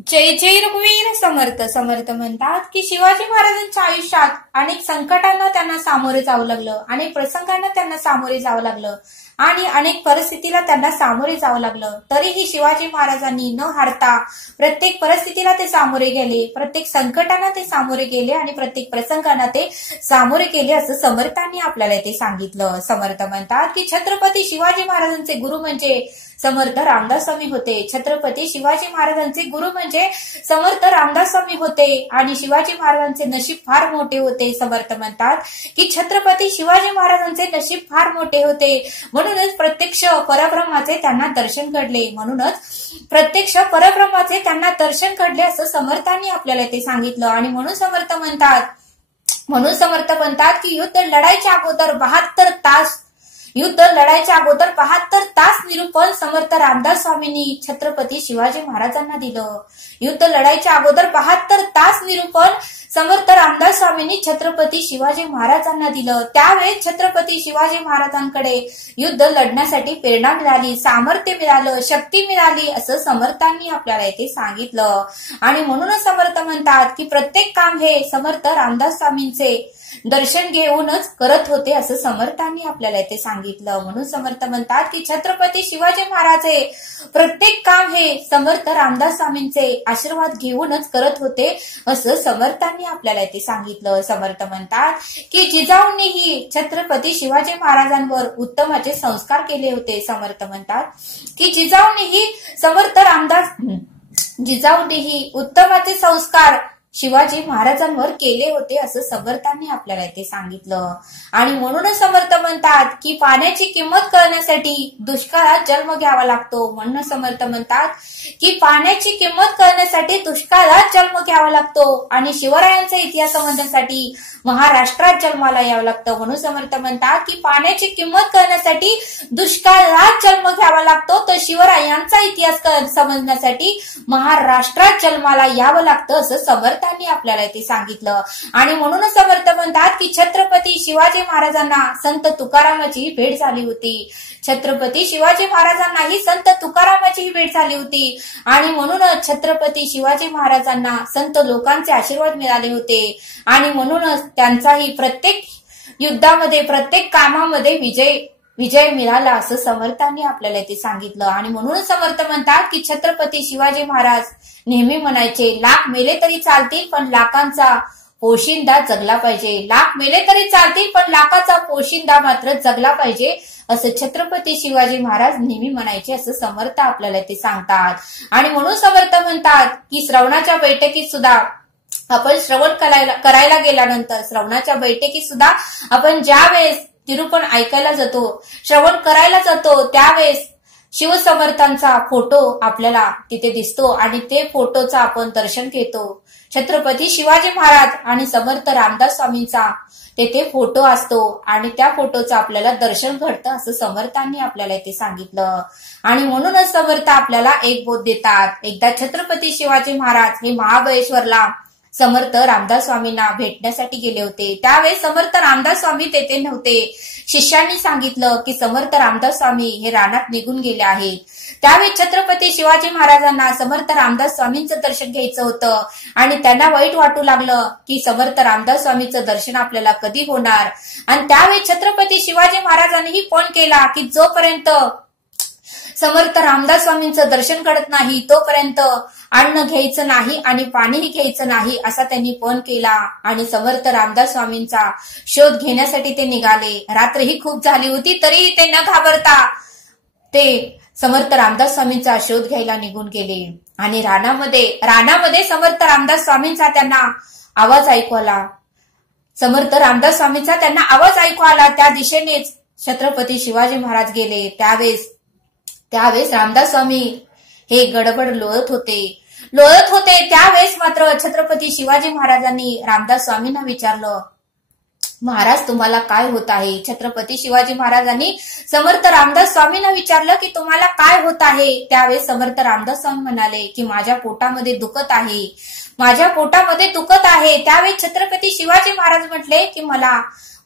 जय जय रघुवीर समर्थ. समर्थ म्हणतात की शिवाजी महाराजांच्या आयुष्यात अनेक संकटांना त्यांना सामोरे जावं लागलं, अनेक प्रसंगांना त्यांना सामोरे जावं लागलं आणि अनेक परिस्थितीला त्यांना सामोरे जावं लागलं. तरीही शिवाजी महाराजांनी न हारता प्रत्येक परिस्थितीला ते सामोरे गेले, प्रत्येक संकटांना ते सामोरे गेले आणि प्रत्येक प्रसंगांना ते सामोरे गेले असं समर्थांनी आपल्याला ते सांगितलं. समर्थ म्हणतात की छत्रपती शिवाजी महाराजांचे गुरु म्हणजे समर्थ रामदास स्वामी होते. छत्रपती शिवाजी महाराजांचे गुरु म्हणजे समर्थ रामदास स्वामी होते आणि शिवाजी महाराजांचे नशीब फार मोठे होते. समर्थ म्हणतात की छत्रपती शिवाजी महाराजांचे नशीब फार मोठे होते, म्हणूनच प्रत्यक्ष परब्रह्माचे त्यांना दर्शन घडले, म्हणूनच प्रत्यक्ष परब्रह्माचे त्यांना दर्शन घडले असं समर्थांनी आपल्याला ते सांगितलं. आणि म्हणून समर्थ म्हणतात की युद्ध लढाईच्या अगोदर 72 तास निरूपण समर्थ रामदास स्वामींनी छत्रपती शिवाजी महाराजांना दिलं. युद्ध लढाईच्या अगोदर 72 तास निरूपण समर्थ रामदास स्वामींनी छत्रपती शिवाजी महाराजांना दिलं. त्यावेळेस छत्रपती शिवाजी महाराजांकडे युद्ध लढण्यासाठी प्रेरणा मिळाली, सामर्थ्य मिळालं, शक्ती मिळाली असं समर्थांनी आपल्याला इथे सांगितलं. आणि म्हणूनच समर्थ म्हणतात की प्रत्येक काम हे समर्थ रामदास स्वामींचे दर्शन घेऊनच करत होते असं समर्थांनी आपल्याला इथे सांगितलं. म्हणून समर्थ म्हणतात की छत्रपती शिवाजी महाराजे प्रत्येक काम हे समर्थ रामदास स्वामींचे आशीर्वाद घेऊनच करत होते असं समर्थांनी आपल्याला इथे सांगितलं. समर्थ म्हणतात की जिजाऊंनीही छत्रपती शिवाजी महाराजांवर उत्तमाचे संस्कार केले होते. समर्थ म्हणतात की जिजाऊंनीही उत्तमाचे संस्कार शिवाजी महाराजांवर केले होते असं समर्थांनी आपल्याला इथे सांगितलं. आणि म्हणूनच समर्थ म्हणतात की पाण्याची किंमत कळण्यासाठी दुष्काळात जन्म घ्यावा लागतो. म्हणून समर्थ म्हणतात की पाण्याची किंमत कळण्यासाठी दुष्काळात जन्म घ्यावा लागतो आणि शिवरायांचा इतिहास समजण्यासाठी महाराष्ट्रात जन्माला यावं लागतं. म्हणून समर्थ म्हणतात की पाण्याची किंमत कळण्यासाठी दुष्काळात जन्म घ्यावा लागतो, तर शिवरायांचा इतिहास समजण्यासाठी महाराष्ट्रात जन्माला यावं लागतं असं समर्थांनी आपल्याला इथे सांगितलं. आणि म्हणूनच समर्थ म्हणतात की छत्रपती शिवाजी महाराजांना संत तुकारामाची भेट झाली होती. छत्रपती शिवाजी महाराजांनाही संत तुकारामाची भेट झाली होती आणि म्हणूनच छत्रपती शिवाजी महाराजांना संत लोकांचे आशीर्वाद मिळाले होते आणि म्हणूनच त्यांचाही प्रत्येक युद्धामध्ये प्रत्येक कामामध्ये विजय मिळाला असं समर्थांनी आपल्याला इथे सांगितलं. आणि म्हणूनच समर्थ म्हणतात की छत्रपती शिवाजी महाराज नेहमी म्हणायचे, लाख मेले तरी चालतील पण लाखांचा पोशिंदा जगला पाहिजे. लाख मेले तरी चालतील पण लाखाचा पोशिंदा मात्र जगला पाहिजे असं छत्रपती शिवाजी महाराज नेहमी म्हणायचे असं समर्थ आपल्याला ते सांगतात. आणि म्हणून समर्थ म्हणतात की श्रवणाच्या बैठकीत सुद्धा आपण श्रवण करायला गेल्यानंतर श्रवणाच्या बैठकीत सुद्धा आपण ज्या वेळेस निरूपण ऐकायला जातो, श्रवण करायला जातो, त्यावेळेस शिवसमर्थांचा फोटो आपल्याला तिथे दिसतो आणि ते फोटोचं आपण दर्शन घेतो. छत्रपती शिवाजी महाराज आणि समर्थ रामदास स्वामींचा तेथे फोटो असतो आणि त्या फोटोचं आपल्याला दर्शन घडतं असं समर्थांनी आपल्याला इथे सांगितलं. आणि म्हणूनच समर्थ आपल्याला एक बोध देतात. एकदा छत्रपती शिवाजी महाराज हे महाबळेश्वरला समर्थ रामदास स्वामींना भेटण्यासाठी गेले होते. त्यावेळेस समर्थ रामदास स्वामी तेथे नव्हते. शिष्यांनी सांगितलं की समर्थ रामदास स्वामी हे रानात निघून गेले आहेत. त्यावेळी छत्रपती शिवाजी महाराजांना समर्थ रामदास स्वामींचं दर्शन घ्यायचं होतं आणि त्यांना वाईट वाटू लागलं की समर्थ रामदास स्वामींचं दर्शन आपल्याला कधी होणार. आणि त्यावेळी छत्रपती शिवाजी महाराजांनीही फोन केला की जोपर्यंत समर्थ रामदास स्वामींचं दर्शन घडत नाही तोपर्यंत अन्न घ्यायचं नाही आणि पाणीही घ्यायचं नाही असा त्यांनी फोन केला. आणि समर्थ रामदास स्वामींचा शोध घेण्यासाठी ते निघाले. रात्रही खूप झाली होती तरीही ते न घाबरता ते समर्थ रामदास स्वामींचा शोध घ्यायला निघून गेले. आणि रानामध्ये समर्थ रामदास स्वामींचा त्यांना आवाज ऐकू आला. समर्थ रामदास स्वामींचा त्यांना आवाज ऐकू आला. त्या दिशेनेच छत्रपती शिवाजी महाराज गेले. त्यावेळेस रामदास स्वामी हे गडबड लोळत होते. त्यावेळेस मात्र छत्रपती शिवाजी महाराजांनी रामदास स्वामींना विचारलं, महाराज तुम्हाला काय होत आहे? छत्रपती शिवाजी महाराजांनी समर्थ रामदास स्वामींना विचारलं की तुम्हाला काय होत आहे? त्यावेळेस समर्थ रामदास स्वामी म्हणाले की माझ्या पोटामध्ये दुखत आहे. त्यावेळेस छत्रपती शिवाजी महाराज म्हटले की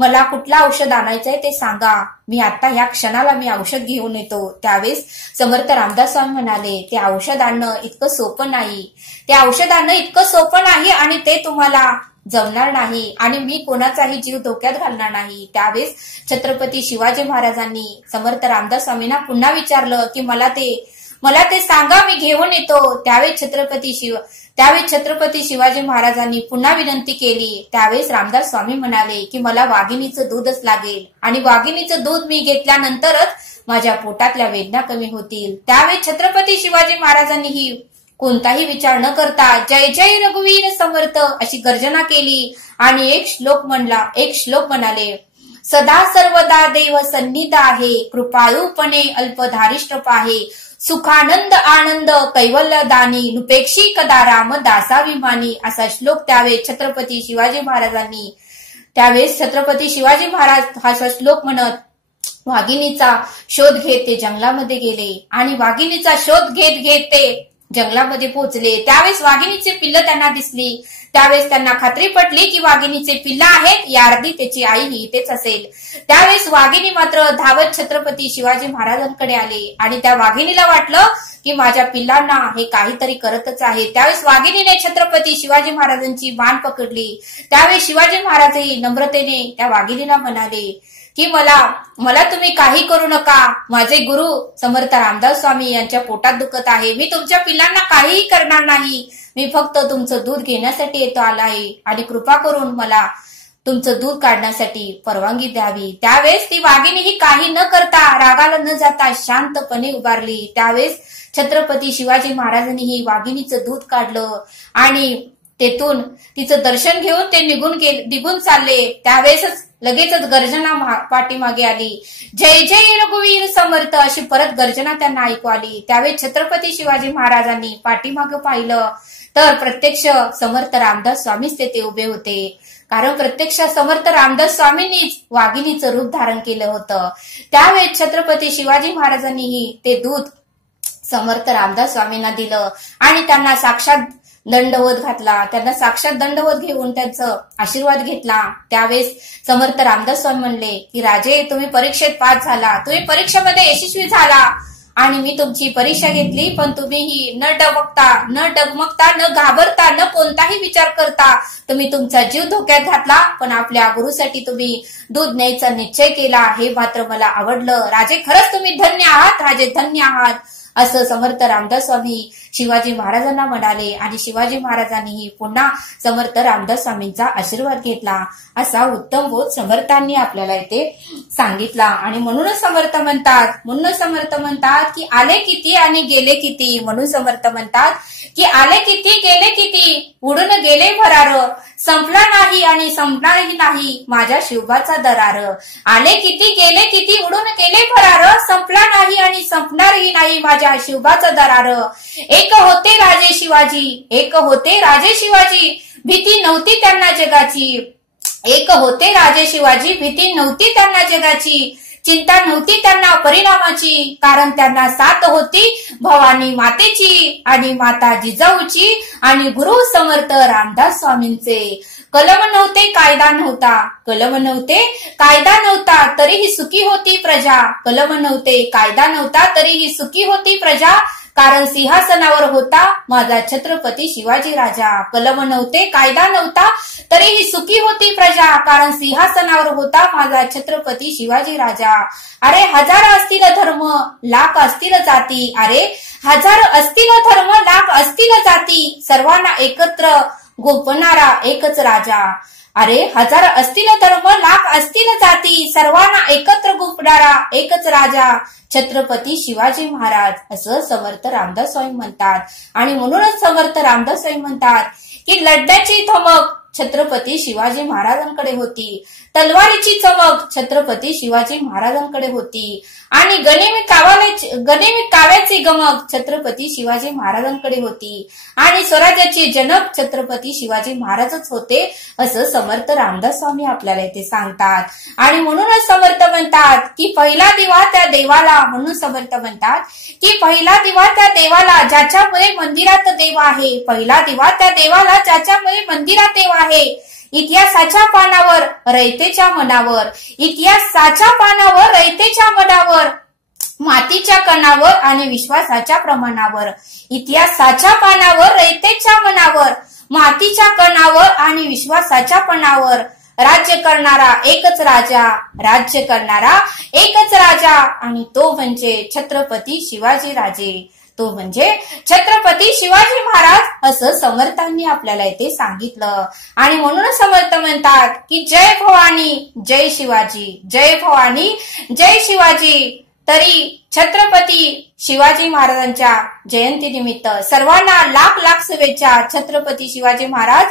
मला कुठलं औषध आणायचंय ते सांगा, मी आता या क्षणाला मी औषध घेऊन येतो. त्यावेळेस समर्थ रामदास स्वामी म्हणाले, ते औषध आणणं इतकं सोपं नाही, ते औषध आणणं इतकं सोपं नाही आणि ते तुम्हाला जमणार नाही आणि मी कोणाचाही जीव धोक्यात घालणार नाही. त्यावेळेस छत्रपती शिवाजी महाराजांनी समर्थ रामदास स्वामींना पुन्हा विचारलं की मला ते सांगा, मी घेऊन येतो. त्यावेळेस छत्रपती शिवाजी महाराजांनी पुन्हा विनंती केली. त्यावेळेस रामदास स्वामी म्हणाले की मला वाघिणीचं दूधच लागेल आणि वाघिणीचं दूध मी घेतल्यानंतरच माझ्या पोटातल्या वेदना कमी होतील. त्यावेळेस छत्रपती शिवाजी महाराजांनीही कोणताही विचार न करता जय जय रघुवीर समर्थ अशी गर्जना केली आणि एक श्लोक म्हणाले, सदा सर्वदा देव सन्निध आहे, कृपाळूपणे अल्पधारिष्ट पाहे, सुखानंद आनंद कैवल्य दानी, नुपेक्षी कदा राम दासाभिमानी. असा श्लोक त्यावेळेस छत्रपती शिवाजी महाराज हा श्लोक म्हणत वाघिणीचा शोध घेत ते जंगलामध्ये गेले आणि वाघिणीचा शोध घेत घेत ते जंगलामध्ये पोहोचले. त्यावेळेस वाघिणीचे पिल्ल त्यांना दिसली. त्यावेळेस त्यांना खात्री पटली की वाघिणीचे पिल्ल आहेत, या अर्धी त्याची आई ही इथेच असेल. त्यावेळेस वाघिणी मात्र धावत छत्रपती शिवाजी महाराजांकडे आले आणि त्या वाघिणीला वाटलं की माझ्या पिल्लांना हे काहीतरी करतच आहे. त्यावेळेस वाघिणीने छत्रपती शिवाजी महाराजांची मान पकडली. त्यावेळेस शिवाजी महाराजही नम्रतेने त्या वाघिणीला म्हणाले की मला तुम्ही काही करू नका, माझे गुरु समर्थ रामदास स्वामी यांच्या पोटात दुखत आहे, मी तुमच्या पिल्लांना काहीही करणार नाही, मी फक्त तुमचं दूध घेण्यासाठी येतो आला आहे आणि कृपा करून मला तुमचं दूध काढण्यासाठी परवानगी द्यावी. त्यावेळेस ती वाघिणी ही काही न करता, रागाला न जाता शांतपणे उभारली. त्यावेळेस छत्रपती शिवाजी महाराजांनी ही वाघिणीचं दूध काढलं आणि तेथून तिचं दर्शन घेऊन ते निघून चालले. त्यावेळेसच लगेचच गर्जना पाठीमागे आली, जय जय रघुवीर समर्थ अशी परत गर्जना त्यांना ऐकू आली. त्यावेळेस छत्रपती शिवाजी महाराजांनी पाठीमागे पाहिलं तर प्रत्यक्ष समर्थ रामदास स्वामीच तेथे उभे होते. कारण प्रत्यक्ष समर्थ रामदास स्वामींनीच वाघिणीचं रूप धारण केलं होतं. त्यावेळेस छत्रपती शिवाजी महाराजांनीही ते दूध समर्थ रामदास स्वामींना दिलं आणि त्यांना साक्षात दंडवत घातला. त्यांना साक्षात दंडवत घेऊन त्यांचा आशीर्वाद घेतला. त्यावेळेस समर्थ रामदास स्वामी म्हणले की राजे, तुम्ही परीक्षेत पास झाला, तुम्ही परीक्षेमध्ये यशस्वी झाला आणि मी तुमची परीक्षा घेतली, पण तुम्हीही न डगमगता, न घाबरता, न कोणताही विचार करता तुम्ही तुमचा जीव धोक्यात घातला, पण आपल्या गुरुसाठी तुम्ही दूध न्यायचा निश्चय केला. हे मात्र मला आवडलं. राजे, खरंच तुम्ही धन्य आहात, राजे धन्य आहात असं समर्थ रामदास स्वामी शिवाजी महाराजांना म्हणाले आणि शिवाजी महाराजांनीही पुन्हा समर्थ रामदास स्वामींचा आशीर्वाद घेतला. असा उत्तम बोध समर्थांनी आपल्याला इथे सांगितला. आणि म्हणूनच समर्थ म्हणतात की आले किती आणि गेले किती. म्हणून समर्थ म्हणतात की आले किती गेले किती, उडून गेले भरार, संपला नाही आणि संपणारही नाही माझ्या शिवबाचा दरार. आले किती गेले किती, उडून गेले भरार, संपला नाही आणि संपणारही नाही माझ्या शिवबाचा दरार. एक होते राजे शिवाजी, भीती नव्हती त्यांना जगाची. एक होते राजे शिवाजी, भीती नव्हती त्यांना जगाची, चिंता नव्हती त्यांना परिणामाची, कारण त्यांना साथ होती भवानी मातेची आणि माता जिजाऊची आणि गुरु समर्थ रामदास स्वामींचे. कलम नव्हते कायदा नव्हता तरीही सुखी होती प्रजा. कलम नव्हते कायदा नव्हता तरीही सुखी होती प्रजा, कारण सिंहासनावर होता माझा छत्रपती शिवाजी राजा. कलम नव्हते कायदा नव्हता तरीही सुखी होती प्रजा, कारण सिंहासनावर होता माझा छत्रपती शिवाजी राजा. अरे हजार असतील धर्म लाख असतील जाती, अरे हजार असतील धर्म लाख असतील जाती, सर्वांना एकत्र गोपणारा एकच राजा. अरे हजार असतील धर्म लाख असतील जाती, सर्वांना एकत्र गुंफणारा एकच राजा छत्रपती शिवाजी महाराज असं समर्थ रामदास स्वामी म्हणतात. आणि म्हणूनच समर्थ रामदास स्वामी म्हणतात की लढण्याची धमक छत्रपती शिवाजी महाराजांकडे होती, तलवारीची चमक छत्रपती शिवाजी महाराजांकडे होती आणि गनिमी काव्याची गमक छत्रपती शिवाजी महाराजांकडे होती आणि स्वराज्याचे जनक छत्रपती शिवाजी महाराजच होते असं समर्थ रामदास स्वामी आपल्याला इथे सांगतात. आणि म्हणूनच समर्थ म्हणतात की पहिला दिवा त्या देवाला, म्हणून समर्थ म्हणतात की पहिला दिवा त्या देवाला ज्याच्यामुळे मंदिरात देव आहे, पहिला दिवा त्या देवाला ज्याच्यामुळे मंदिरात देव आहे. इतिहासाच्या पानावर रयतेच्या मनावर, इतिहासाच्या पानावर रयतेच्या मनावर, मातीच्या कणावर आणि विश्वासाच्या प्रमाणावर, इतिहासाच्या पानावर रयतेच्या मनावर, मातीच्या कणावर आणि विश्वासाच्या पणावर राज्य करणारा एकच राजा, राज्य करणारा एकच राजा आणि तो म्हणजे छत्रपती शिवाजी राजे, तो म्हणजे छत्रपती शिवाजी महाराज असं समर्थांनी आपल्याला इथे सांगितलं. आणि म्हणून समर्थ म्हणतात की जय भवानी जय शिवाजी, जय भवानी जय शिवाजी. तरी छत्रपती शिवाजी महाराजांच्या जयंतीनिमित्त सर्वांना लाख लाख शुभेच्छा. छत्रपती शिवाजी महाराज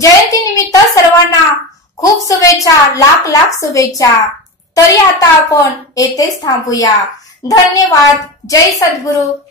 जयंतीनिमित्त सर्वांना खूप शुभेच्छा, लाख लाख शुभेच्छा. तरी आता आपण येथेच थांबूया. धन्यवाद. जय सद्गुरु.